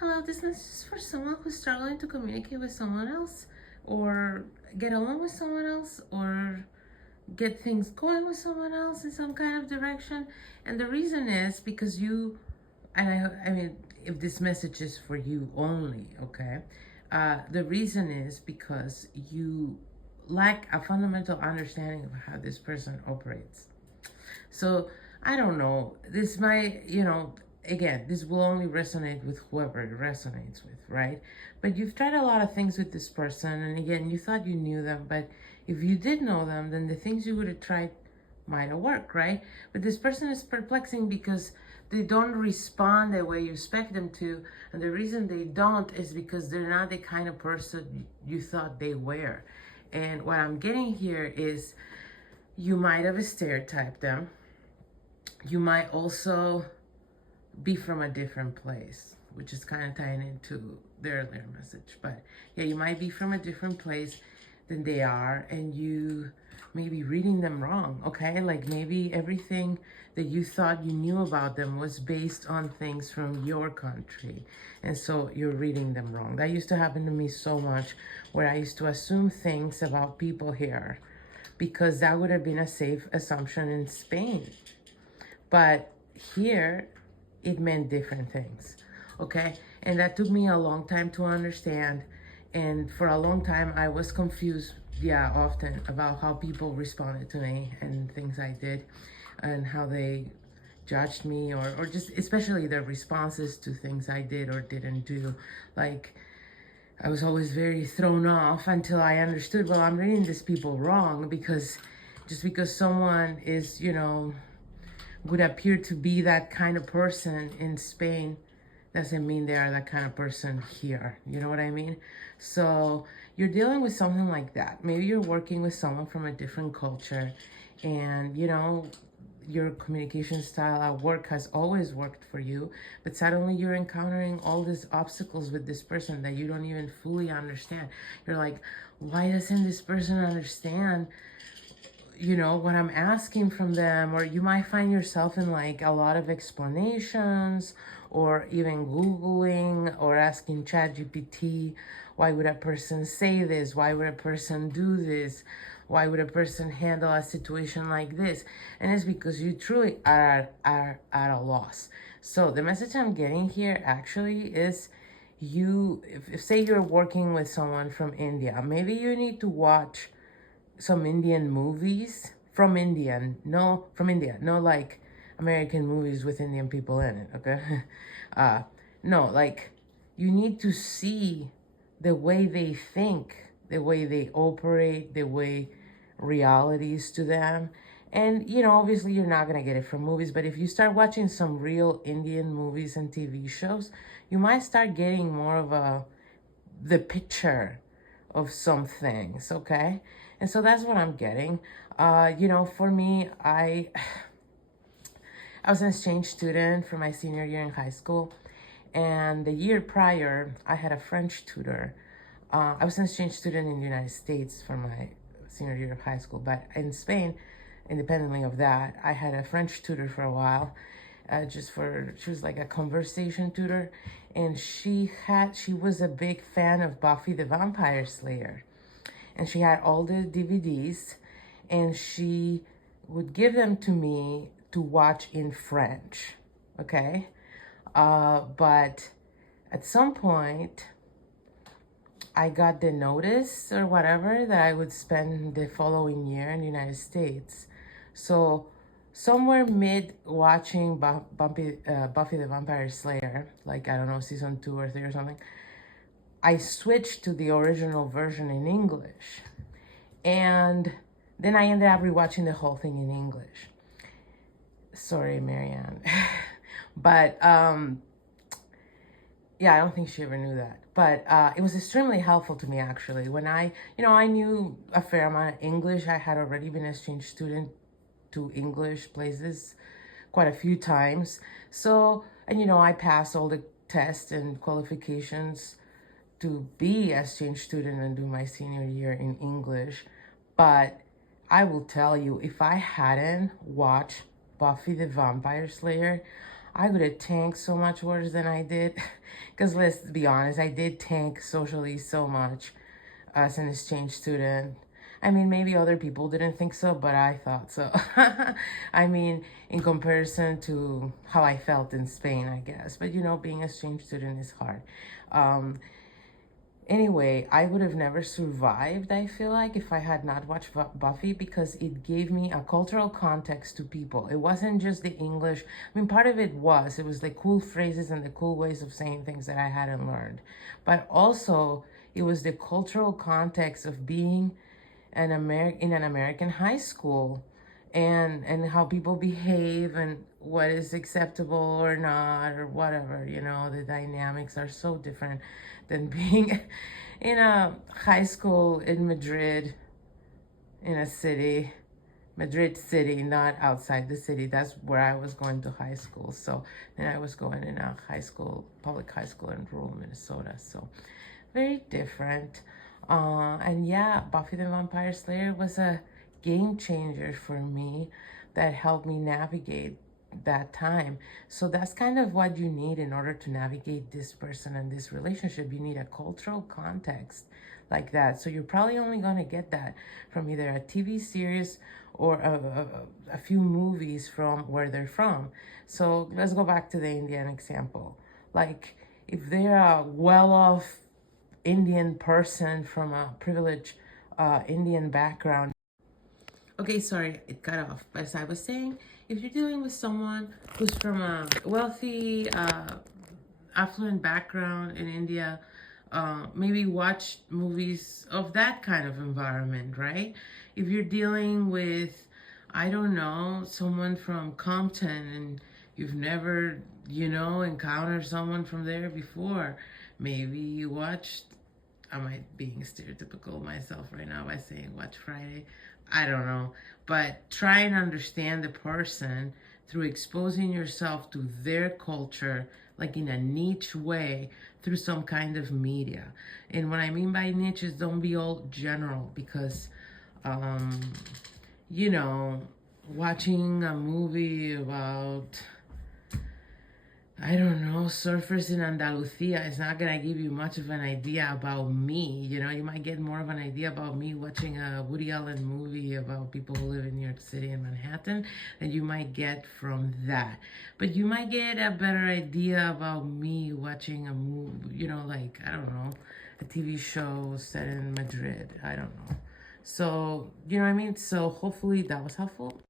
Hello, this message is for someone who's struggling to communicate with someone else, or get along with someone else, or get things going with someone else in some kind of direction. And the reason is because I mean, if this message is for you only, okay? The reason is because you lack a fundamental understanding of how this person operates. So I don't know. This might, again, this will only resonate with whoever it resonates with, right? But you've tried a lot of things with this person, and again, you thought you knew them, but if you did know them, then the things you would have tried might have worked, right? But this person is perplexing because they don't respond the way you expect them to, and the reason they don't is because they're not the kind of person you thought they were. And what I'm getting here is you might have stereotyped them. You might also be from a different place, which is kind of tying into the earlier message. But yeah, you might be from a different place than they are, and you may be reading them wrong, okay? Like maybe everything that you thought you knew about them was based on things from your country, and so you're reading them wrong. That used to happen to me so much, where I used to assume things about people here because that would have been a safe assumption in Spain. But here, it meant different things, okay? And that took me a long time to understand. And for a long time, I was confused, often about how people responded to me and things I did and how they judged me, or just especially their responses to things I did or didn't do. Like, I was always very thrown off until I understood, well, I'm reading these people wrong because just because someone is, would appear to be that kind of person in Spain doesn't mean they are that kind of person here. You know what I mean? So you're dealing with something like that. Maybe you're working with someone from a different culture, and your communication style at work has always worked for you, but suddenly you're encountering all these obstacles with this person that you don't even fully understand. You're like, why doesn't this person understand what I'm asking from them? Or you might find yourself in like a lot of explanations, or even Googling or asking ChatGPT, why would a person say this? Why would a person do this? Why would a person handle a situation like this? And it's because you truly are at a loss. So the message I'm getting here actually is, if say you're working with someone from India, maybe you need to watch some Indian movies from India, no like American movies with Indian people in it, okay? No, like you need to see the way they think, the way they operate, the way reality is to them. And obviously you're not gonna get it from movies, but if you start watching some real Indian movies and TV shows, you might start getting more of the picture of some things, okay? And so that's what I'm getting. For me, I was an exchange student for my senior year in high school, and the year prior, I had a French tutor. I was an exchange student in the United States for my senior year of high school, but in Spain, independently of that, I had a French tutor for a while. She was like a conversation tutor, and she was a big fan of Buffy the Vampire Slayer, and she had all the DVDs, and she would give them to me to watch in French, okay? But at some point, I got the notice or whatever that I would spend the following year in the United States. So somewhere mid watching Buffy the Vampire Slayer, like, I don't know, season 2 or 3 or something, I switched to the original version in English. And then I ended up rewatching the whole thing in English. Sorry, Marianne. But yeah, I don't think she ever knew that. But it was extremely helpful to me, actually. When I knew a fair amount of English. I had already been an exchange student to English places quite a few times. So, and I passed all the tests and qualifications to be an exchange student and do my senior year in English. But I will tell you, if I hadn't watched Buffy the Vampire Slayer, I would have tanked so much worse than I did. Because let's be honest, I did tank socially so much as an exchange student. I mean, maybe other people didn't think so, but I thought so. I mean, in comparison to how I felt in Spain, I guess. But you know, being an exchange student is hard. Um, Anyway, I would have never survived, I feel like, if I had not watched Buffy, because it gave me a cultural context to people. It wasn't just the English. I mean, part of it was the cool phrases and the cool ways of saying things that I hadn't learned. But also, it was the cultural context of being in an American high school, and how people behave and what is acceptable or not or whatever. You know, the dynamics are so different than being in a high school in Madrid, in a city, Madrid city, not outside the city. That's where I was going to high school. So then I was going in a public high school in rural Minnesota. So very different. And yeah, Buffy the Vampire Slayer was a game changer for me that helped me navigate that time. So that's kind of what you need in order to navigate this person and this relationship. You need a cultural context like that. So you're probably only going to get that from either a TV series or a few movies from where they're from. So let's go back to the Indian example. Like, if they're a well-off Indian person from a privileged Indian background. Okay, sorry, it cut off. But as I was saying, if you're dealing with someone who's from a wealthy, affluent background in India, maybe watch movies of that kind of environment, right? If you're dealing with, I don't know, someone from Compton and you've never, encountered someone from there before, maybe you watched, am I being stereotypical myself right now by saying watch Friday? I don't know. But try and understand the person through exposing yourself to their culture, like in a niche way, through some kind of media. And what I mean by niche is don't be all general, because, watching a movie about, I don't know, surfers in Andalusia is not going to give you much of an idea about me. You might get more of an idea about me watching a Woody Allen movie about people who live in New York City and Manhattan than you might get from that. But you might get a better idea about me watching a movie, like, I don't know, a TV show set in Madrid. I don't know. So, you know what I mean? So hopefully that was helpful.